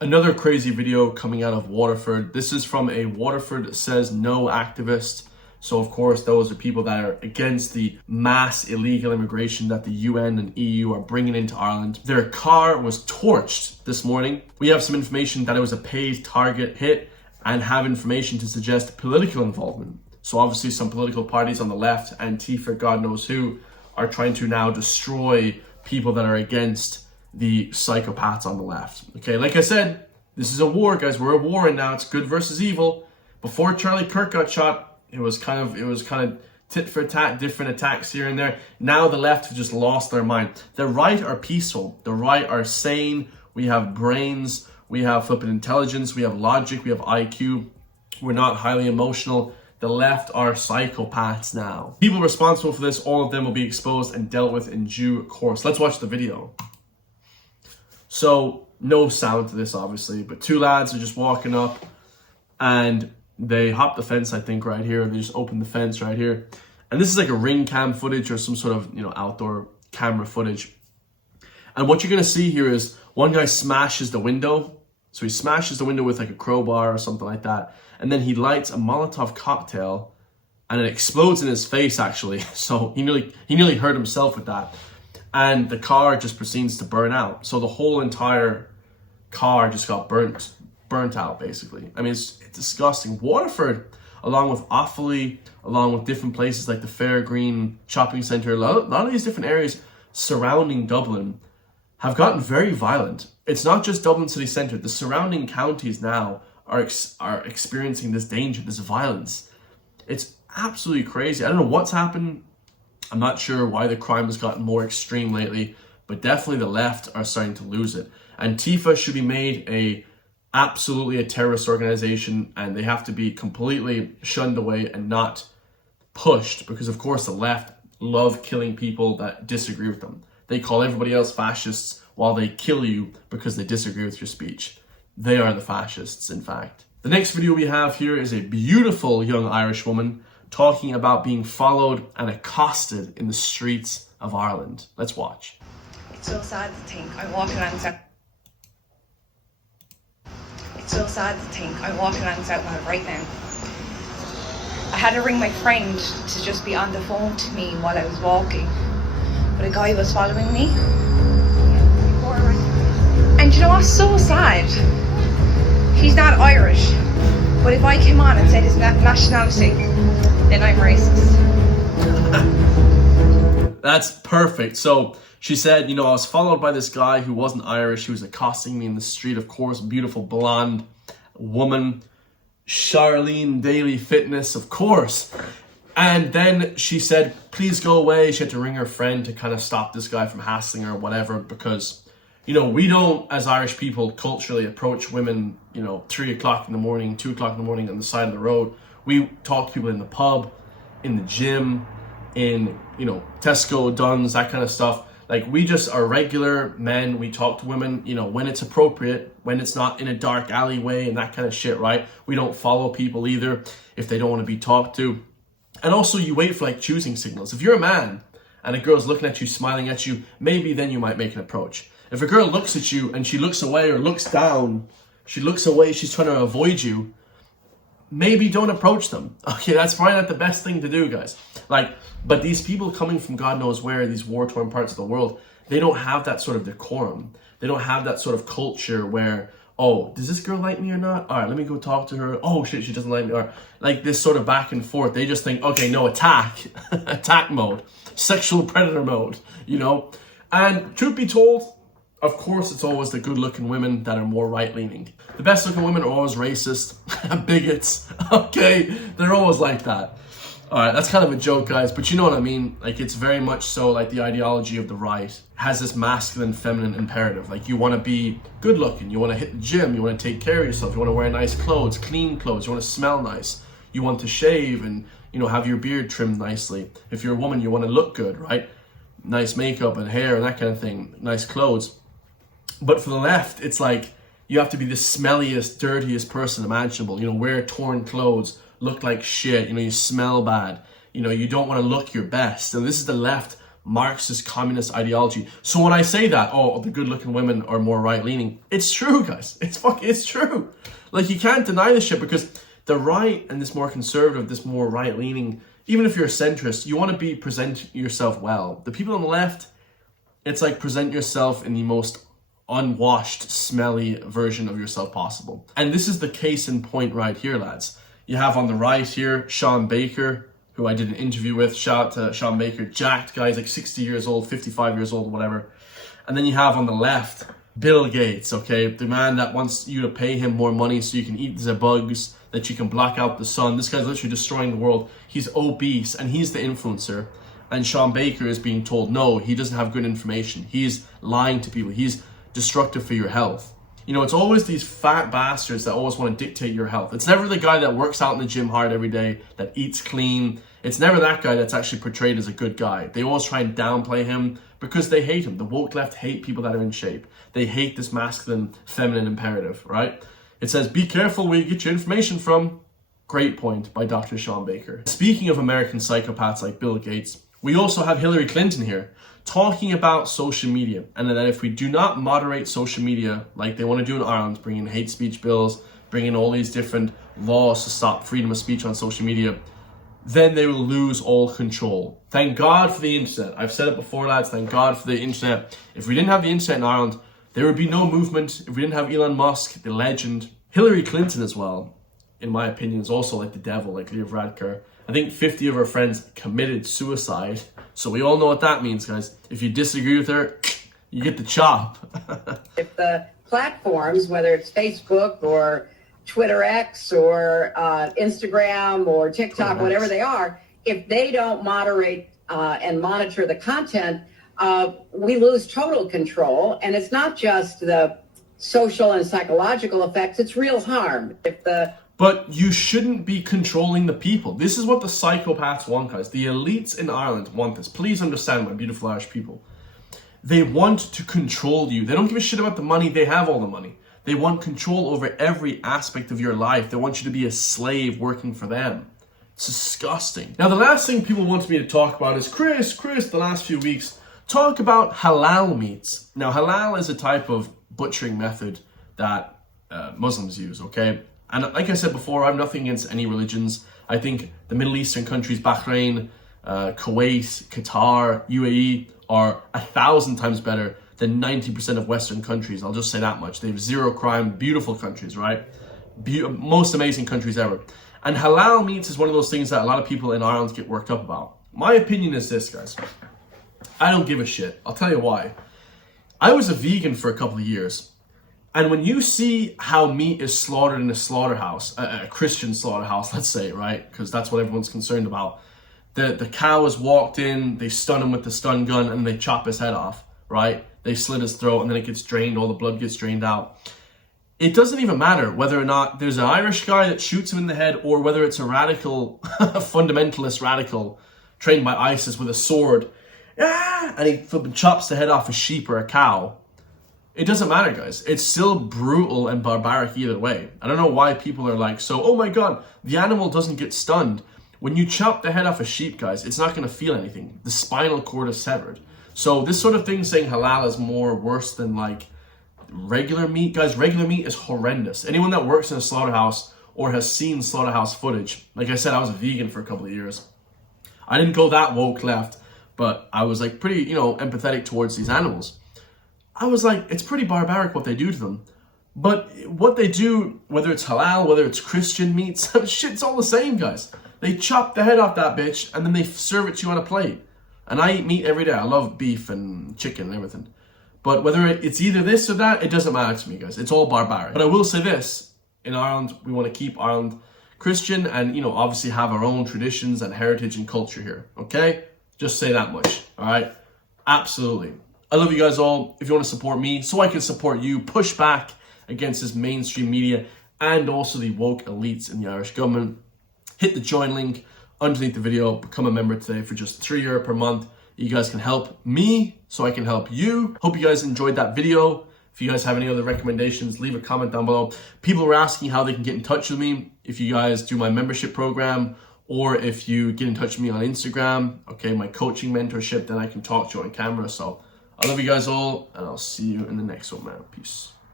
Another crazy video coming out of Waterford. This is from a Waterford Says No activist. So of course, those are people that are against the mass illegal immigration that the UN and EU are bringing into Ireland. Their car was torched this morning. We have some information that it was a paid target hit and have information to suggest political involvement. So obviously some political parties on the left, Antifa, God knows who, are trying to now destroy people that are against the psychopaths on the left. Okay, like I said, this is a war, guys. We're at war and now. It's good versus evil. Before Charlie Kirk got shot, it was kind of tit for tat, different attacks here and there. Now the left have just lost their mind. The right are peaceful. The right are sane. We have brains. We have flippant intelligence. We have logic. We have IQ. We're not highly emotional. The left are psychopaths now. People responsible for this, all of them will be exposed and dealt with in due course. Let's watch the video. So, no sound to this, obviously, but two lads are just walking up and they hop the fence, I think, right here. They just open the fence right here. And this is like a ring cam footage or some sort of, outdoor camera footage. And what you're going to see here is one guy smashes the window. So he smashes the window with like a crowbar or something like that. And then he lights a Molotov cocktail and it explodes in his face, actually. So he nearly hurt himself with that. And the car just proceeds to burn out. So the whole entire car just got burnt out, basically. I mean, it's disgusting. Waterford, along with Offaly, along with different places like the Fairgreen Shopping Centre, a lot of these different areas surrounding Dublin have gotten very violent. It's not just Dublin city centre. The surrounding counties now are experiencing this danger, this violence. It's absolutely crazy. I don't know what's happened. I'm not sure why the crime has gotten more extreme lately, but definitely the left are starting to lose it. Antifa should be made absolutely a terrorist organization, and they have to be completely shunned away and not pushed, because of course the left love killing people that disagree with them. They call everybody else fascists while they kill you because they disagree with your speech. They are the fascists, in fact. The next video we have here is a beautiful young Irish woman talking about being followed and accosted in the streets of Ireland. Let's watch. It's so sad to think I'm walking around South Mall right now. I had to ring my friend to just be on the phone to me while I was walking, but a guy was following me. And you know what's so sad? He's not Irish, but if I came on and said his nationality, then I'm racist. That's perfect. So she said, I was followed by this guy who wasn't Irish. He was accosting me in the street. Of course, beautiful blonde woman, Charlene Daily Fitness, of course. And then she said, please go away. She had to ring her friend to kind of stop this guy from hassling her or whatever, because we don't, as Irish people, culturally approach women, 3 o'clock in the morning, 2 o'clock in the morning on the side of the road. We talk to people in the pub, in the gym, in, Tesco, Dunn's, that kind of stuff. Like, we just are regular men. We talk to women, when it's appropriate, when it's not in a dark alleyway and that kind of shit, right? We don't follow people either if they don't want to be talked to. And also, you wait for, choosing signals. If you're a man and a girl's looking at you, smiling at you, maybe then you might make an approach. If a girl looks at you and she looks away or looks down, she looks away, she's trying to avoid you, maybe don't approach them. Okay, that's probably not the best thing to do, guys. But these people coming from God knows where, these war-torn parts of the world, they don't have that sort of decorum. They don't have that sort of culture where, oh, does this girl like me or not? All right, let me go talk to her. Oh, shit, she doesn't like me. Or this sort of back and forth. They just think, okay, no, attack. Attack mode. Sexual predator mode, And truth be told, of course, it's always the good-looking women that are more right-leaning. The best-looking women are always racist, bigots, okay? They're always like that. All right, that's kind of a joke, guys, but you know what I mean? It's very much so the ideology of the right has this masculine, feminine imperative. You want to be good-looking, you want to hit the gym, you want to take care of yourself, you want to wear nice clothes, clean clothes, you want to smell nice, you want to shave and, have your beard trimmed nicely. If you're a woman, you want to look good, right? Nice makeup and hair and that kind of thing, nice clothes. But for the left, it's you have to be the smelliest, dirtiest person imaginable. Wear torn clothes, look like shit, you smell bad. You don't want to look your best. And this is the left Marxist communist ideology. So when I say that, oh, the good-looking women are more right-leaning, it's true, guys. It's true. Like, you can't deny this shit, because the right and this more conservative, this more right-leaning, even if you're a centrist, you want to present yourself well. The people on the left, it's like present yourself in the most unwashed, smelly version of yourself possible. And this is the case in point right here, lads. You have on the right here, Sean Baker, who I did an interview with. Shout out to Sean Baker, jacked guy, he's like 60 years old, 55 years old, whatever. And then you have on the left, Bill Gates, okay? The man that wants you to pay him more money so you can eat the bugs, that you can block out the sun. This guy's literally destroying the world. He's obese and he's the influencer. And Sean Baker is being told, no, he doesn't have good information. He's lying to people. He's destructive for your health. You know, it's always these fat bastards that always want to dictate your health. It's never the guy that works out in the gym hard every day, that eats clean. It's never that guy that's actually portrayed as a good guy. They always try and downplay him because they hate him. The woke left hate people that are in shape. They hate this masculine, feminine imperative, right? It says, be careful where you get your information from. Great point by Dr. Sean Baker. Speaking of American psychopaths like Bill Gates, we also have Hillary Clinton here talking about social media, and that if we do not moderate social media like they want to do in Ireland, bring in hate speech bills, bring in all these different laws to stop freedom of speech on social media, then they will lose all control. Thank God for the internet. I've said it before, lads, thank God for the internet. If we didn't have the internet in Ireland, there would be no movement. If we didn't have Elon Musk, the legend. Hillary Clinton as well, in my opinion, is also like the devil, like Leo Varadkar. I think 50 of her friends committed suicide. So we all know what that means, guys. If you disagree with her, you get the chop. If the platforms, whether it's Facebook or Twitter X or Instagram or TikTok, whatever they are, if they don't moderate and monitor the content, we lose total control. And it's not just the social and psychological effects, it's real harm. But you shouldn't be controlling the people. This is what the psychopaths want, guys. The elites in Ireland want this. Please understand, my beautiful Irish people. They want to control you. They don't give a shit about the money. They have all the money. They want control over every aspect of your life. They want you to be a slave working for them. It's disgusting. Now, the last thing people want me to talk about is, Chris, the last few weeks, talk about halal meats. Now, halal is a type of butchering method that Muslims use, okay? And like I said before, I have nothing against any religions. I think the Middle Eastern countries, Bahrain, Kuwait, Qatar, UAE, are 1,000 times better than 90% of Western countries. I'll just say that much. They have zero crime, beautiful countries, right? Most amazing countries ever. And halal meats is one of those things that a lot of people in Ireland get worked up about. My opinion is this, guys. I don't give a shit. I'll tell you why. I was a vegan for a couple of years. And when you see how meat is slaughtered in a slaughterhouse, a Christian slaughterhouse, let's say, right? Because that's what everyone's concerned about. The cow is walked in, they stun him with the stun gun, and they chop his head off, right? They slit his throat, and then it gets drained, all the blood gets drained out. It doesn't even matter whether or not there's an Irish guy that shoots him in the head, or whether it's a radical, fundamentalist radical, trained by ISIS with a sword, and he flipping chops the head off a sheep or a cow. It doesn't matter, guys. It's still brutal and barbaric either way. I don't know why people are like, so, oh my God, the animal doesn't get stunned. When you chop the head off a sheep, guys, it's not going to feel anything. The spinal cord is severed. So this sort of thing saying halal is more worse than like regular meat, guys, regular meat is horrendous. Anyone that works in a slaughterhouse or has seen slaughterhouse footage, like I said, I was a vegan for a couple of years. I didn't go that woke left, but I was like pretty, empathetic towards these animals. I was like, it's pretty barbaric what they do to them. But what they do, whether it's halal, whether it's Christian meats, shit, it's all the same, guys. They chop the head off that bitch and then they serve it to you on a plate. And I eat meat every day. I love beef and chicken and everything. But whether it's either this or that, it doesn't matter to me, guys. It's all barbaric. But I will say this, in Ireland, we want to keep Ireland Christian and, obviously have our own traditions and heritage and culture here, okay? Just say that much, all right? Absolutely. I love you guys all. If you want to support me so I can support you, push back against this mainstream media and also the woke elites in the Irish government, hit the join link underneath the video. Become a member today for just €3 per month. You guys can help me so I can help you. Hope you guys enjoyed that video. If you guys have any other recommendations, leave a comment down below. People were asking how they can get in touch with me if you guys do my membership program or if you get in touch with me on Instagram, okay, my coaching mentorship, then I can talk to you on camera. So I love you guys all, and I'll see you in the next one, man. Peace.